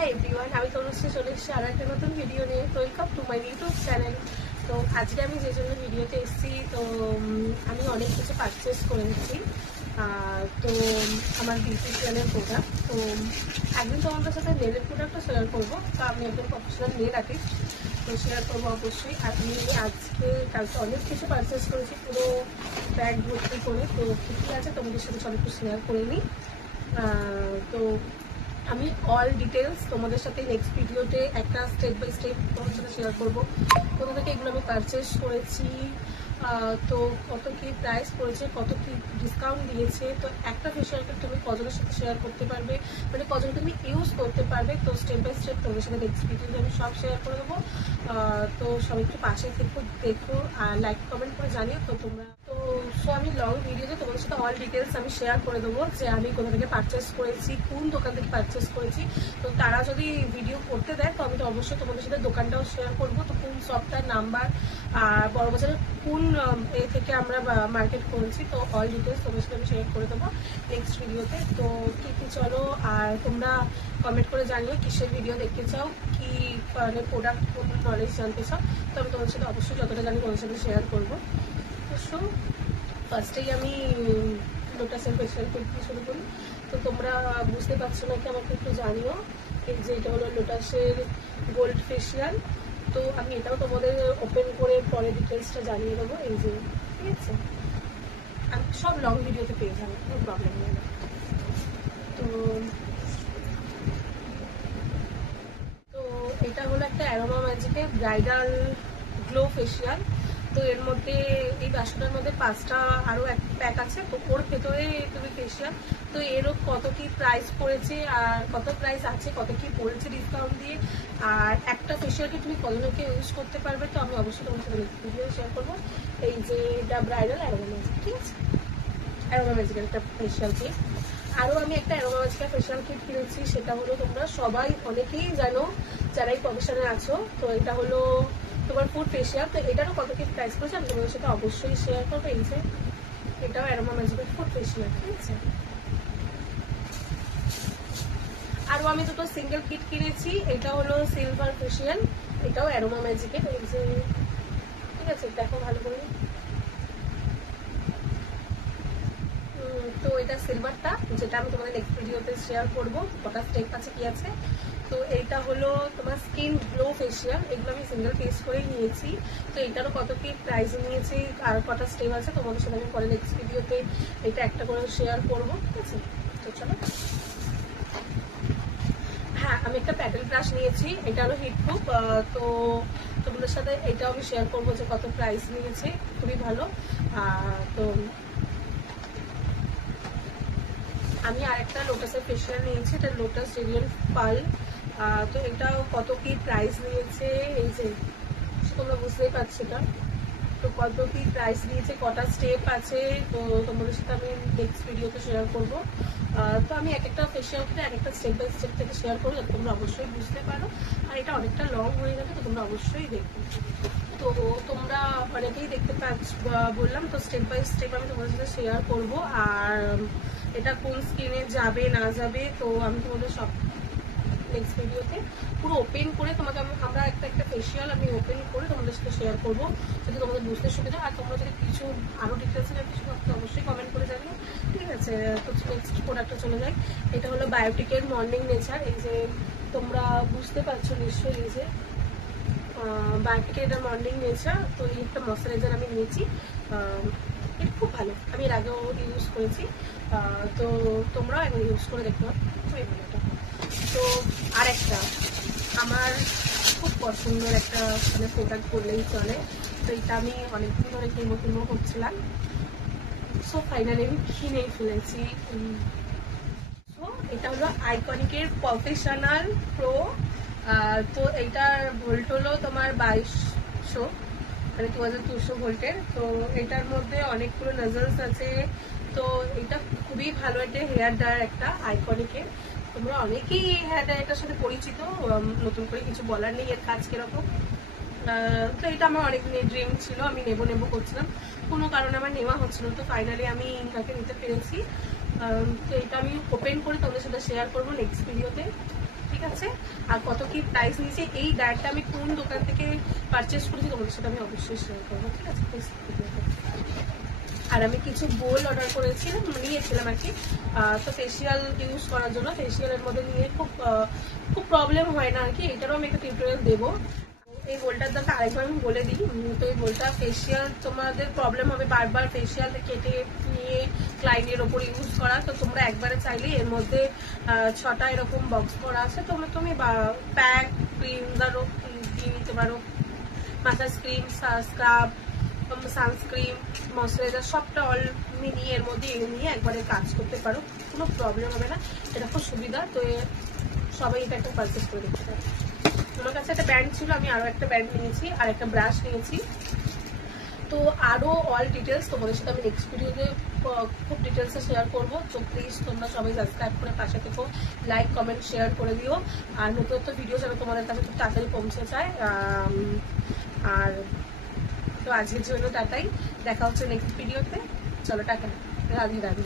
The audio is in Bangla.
হাই এভরিওয়ান, আমি তনুশ্রী চলে এসেছি আর একটা নতুন ভিডিও নিয়ে। Welcome to my YouTube channel. তো আজকে আমি যে জন্য ভিডিওতে এসেছি, তো আমি অনেক কিছু পারচেস করেছি। তো আমার বিউটিশিয়ানের প্রোডাক্ট, তো একদিন তোমাদের সাথে নেলের প্রোডাক্টটা শেয়ার করবো। তো আমি একজন প্রফেশনাল নেল আর্টিস্ট, তো শেয়ার করবো অবশ্যই। আর আমি আজকে কালকে অনেক কিছু পারচেস করেছি, পুরো ব্যাগ ভর্তি করে। তো কী কী আছে তোমাদের সাথে সব একটু শেয়ার করে নিই। তো আমি অল ডিটেলস তোমাদের সাথে নেক্সট ভিডিওতে একটা স্টেপ বাই স্টেপ তোমাদের সাথে শেয়ার করবো। কোথা থেকে এগুলো আমি পারচেস করেছি, তো কত কি প্রাইস পড়েছে, কত কি ডিসকাউন্ট দিয়েছে, তো একটা ফেশিয়ালকে তুমি কজনের সাথে শেয়ার করতে পারবে, মানে কজন তুমি ইউজ করতে পারবে। তো স্টেপ বাই স্টেপ তোমাদের সাথে নেক্সট ভিডিওতে আমি সব শেয়ার করে দেবো। তো সবাই একটু পাশে দেখো আর লাইক কমেন্ট করে জানিও। তো তোমরা তো আমি লং ভিডিওতে তোমাদের সাথে অল ডিটেলস আমি শেয়ার করে দেবো, যে আমি কোথা থেকে পারচেস করেছি, কোন দোকান থেকে পারচেস করেছি। তো তারা যদি ভিডিও করতে দেয় তো আমি তো অবশ্যই তোমাদের সাথে দোকানটাও শেয়ার করবো। তো কোন শপটার নাম্বার আর বড়বাজারের কোন এ থেকে আমরা মার্কেট করেছি, তো অল ডিটেলস তোমাদের সাথে আমি শেয়ার করে দেবো নেক্সট ভিডিওতে। তো কী চলো, আর তোমরা কমেন্ট করে জানিও কিসের ভিডিও দেখতে চাও, কি মানে প্রোডাক্ট কোন নলেজ জানতে চাও। তো আমি তোমাদের সাথে অবশ্যই যতটা জানি তোমাদের সাথে শেয়ার করবো। তো ফার্স্টেই আমি লোটাসের ফেশিয়াল করতে শুরু করি। তো তোমরা বুঝতে পারছো নাকি আমাকে একটু জানিও। এই যে এটা হলো লোটাসের গোল্ড ফেশিয়াল। তো আমি এটাও তোমাদের ওপেন করে পরে ডিটেলসটা জানিয়ে দেবো। এই যে ঠিক আছে, আমি সব লং ভিডিওতে পেয়ে যাবো, কোনো প্রবলেম নেই। তো তো এটা হলো একটা অ্যারোমা ম্যাজিকের ব্রাইডাল গ্লো ফেশিয়াল। তো এর মধ্যে এই বাসনের মধ্যে 5টা আরও এক প্যাক আছে। তো ওর ভেতরে তুমি ফেশিয়াল, তো এরও কত কি প্রাইস পড়েছে আর কত প্রাইস আছে, কত কি পড়েছে ডিসকাউন্ট দিয়ে, আর একটা ফেশিয়ালকে তুমি কতজনকে ইউজ করতে পারবে, তো আমি অবশ্যই তোমার সাথে ভিডিও শেয়ার করবো। এই যে এটা ব্রাইডাল অ্যারোমা ম্যাজিক, ঠিক আছে, অ্যারোমা ম্যাজিকের একটা ফেশিয়াল কিট। আরও আমি একটা অ্যারোমা ম্যাজিকের ফেশিয়াল কিট কিনেছি, সেটা হলো তোমরা সবাই অনেকেই জানো যারা এই প্রফেশনে আছো। তো এটা হলো তোমার ফুড ফেশিয়াল। তো এটারও কত কি প্রাইস পড়েছে আমি তোমাদের সাথে অবশ্যই শেয়ার করবো। এই যে এটাও অ্যারোমা ম্যাজিকের ফুড ফেশিয়াল, ঠিক আছে। আরও আমি দুটো সিঙ্গেল কিট কিনেছি। এটা হলো সিলভার ফেশিয়াল, এটাও অ্যারোমা ম্যাজিকের। এই যে ঠিক আছে, দেখো ভালো করে। তো এটা সিলভারটা, যেটা আমি তোমাদের নেক্সট ভিডিওতে শেয়ার করবো কটা স্টেপ আছে কি আছে। তো এইটা হলো তোমার স্কিন গ্লো ফেশিয়াল, এগুলো আমি সিঙ্গেল পিস করেই নিয়েছি। তো এটারও কত কি প্রাইস নিয়েছি আর কটা স্টেপ আছে তোমাদের সাথে আমি পরে নেক্সট ভিডিওতে এটা একটা করে শেয়ার করবো, ঠিক আছে। তো চলো, হ্যাঁ আমি একটা প্যাডেল ব্রাশ নিয়েছি, এটা হলো হিট প্রুফ। তো তোমাদের সাথে এটাও আমি শেয়ার করবো যে কত প্রাইস নিয়েছে, খুবই ভালো। তো আমি আরেকটা লোটাসের ফেশিয়াল নিয়েছি, এটা লোটাস রেডিয়েন্ট পার্ল। তো এটা কত কি প্রাইস নিয়েছে, এই যে তোমরা বুঝতেই পারছো এটা। তো কত কি প্রাইস নিয়েছে, কটা স্টেপ আছে, তো তোমাদের সাথে আমি নেক্সট ভিডিওতে শেয়ার করবো। তো আমি এক একটা ফেশিয়াল থেকে এক একটা স্টেপ বাই স্টেপ থেকে শেয়ার করবো, যাতে তোমরা অবশ্যই বুঝতে পারো। আর এটা অনেকটা লং হয়ে যাবে, তো তোমরা অবশ্যই দেখবে। তো তোমরা অনেকেই দেখতে পাচ্ছ, বললাম তো স্টেপ বাই স্টেপ আমি তোমাদের সাথে শেয়ার করবো। আর এটা কোন স্কিনে যাবে না যাবে, তো আমি তোমাদের সব নেক্সট ভিডিওতে পুরো ওপেন করে তোমাকে আমরা একটা একটা ফেশিয়াল আমি ওপেন করে তোমাদের সাথে শেয়ার করবো, যাতে তোমাদের বুঝতে সুবিধা। আর তোমরা যদি কিছু আরও ডিটেলসে কিছু অবশ্যই কমেন্ট করে জানিও, ঠিক আছে। তো নেক্সট প্রোডাক্টটা চলে যায়। এটা হলো বায়োটিকের মর্নিং নেচার। এই যে তোমরা বুঝতে পারছো নিশ্চয়ই, এই যে বায়োটিকের এটা মর্নিং নেচার। তো এই একটা ময়শ্চারাইজার আমি নিয়েছি, এটা খুব ভালো, আমি এর আগেও ইউজ করেছি। তো তোমরাও এখন ইউজ করে দেখতে পারো, খুবই ভালো এটা। তো আর একটা আমার খুব পছন্দের একটা মানে প্রোডাক্ট বললেই চলে। তো এটা আমি অনেকদিন ধরে কিনবো করছিলাম। সো ফাইনালি আমি কিনেই ফেলেছি। তো এটা হলো আইকনিকের প্রফেশনাল প্রো। তো এইটার ভোল্ট হলো তোমার 2200, মানে 2200 ভোল্টের। তো এটার মধ্যে অনেকগুলো নজলস আছে। তো এটা খুবই ভালো একটা হেয়ার ড্রায়ার, একটা আইকনিকের। তোমরা অনেকেই এই হেয়ার ড্রায়ারটার সাথে পরিচিত, নতুন করে কিছু বলার নেই এর কাজ কিরকম। তো এটা আমার অনেকদিনের ড্রিম ছিল, আমি নেবো করছিলাম, কোনো কারণে আমার নেওয়া হচ্ছিল। তো ফাইনালি আমি এটাকে নিতে পেরেছি। তো এটা আমি ওপেন করে তোমাদের সাথে শেয়ার করবো নেক্সট ভিডিওতে, ঠিক আছে। আর কত কি প্রাইস নিয়েছে, এই ডায়েটটা আমি কোন দোকান থেকে পারচেস করেছি তোমাদের সাথে আমি অবশ্যই শেয়ার করবো, ঠিক আছে নেক্সট ভিডিওতে। আর আমি কিছু বোল অর্ডার করেছিলাম, নিয়েছিলাম আর কি, তো ফেসিয়াল ইউজ করার জন্য। ফেসিয়ালের মধ্যে নিয়ে খুব প্রবলেম হয় না আর কি, এটারও আমি একটা টিউটোরিয়াল দেবো। এই বোলটার দামটা আরেকবার আমি বলে দিই। তো এই বোলটা ফেসিয়াল তোমাদের প্রবলেম হবে বারবার ফেসিয়াল কেটে নিয়ে ক্লাইন্টের ওপর ইউজ করা, তো তোমরা একবারে চাইলে এর মধ্যে 6টা এরকম বক্স করা আছে, তোমরা তুমি প্যাক ক্রিম ধরো দিয়ে নিতে পারো, massage cream, scrub, sunscreen, moisturiser সবটা অল নিয়ে এর মধ্যে নিয়ে একবারে কাজ করতে পারো, কোনো প্রবলেম হবে না। এটা খুব সুবিধা, তো সবাই এটা একটা পারচেস করে দেখতে পারে। আমার কাছে একটা ব্যান্ড ছিল, আমি আরও একটা ব্যান্ড নিয়েছি আর একটা ব্রাশ নিয়েছি। তো আরও অল ডিটেলস তোমাদের সাথে আমি নেক্সট ভিডিওতে খুব ডিটেলসে শেয়ার করবো। তো প্লিজ তোমরা সবাই সাবস্ক্রাইব করে পাশে থেকো, লাইক কমেন্ট শেয়ার করে দিও। আর নতুন ভিডিও যেন তোমাদের কাছে খুব তাড়াতাড়ি পৌঁছে যায়। আর তো আজকের জন্য টাটাই, দেখা হচ্ছে নেক্সট ভিডিওতে। চলো টাটা, রাধে রাধে।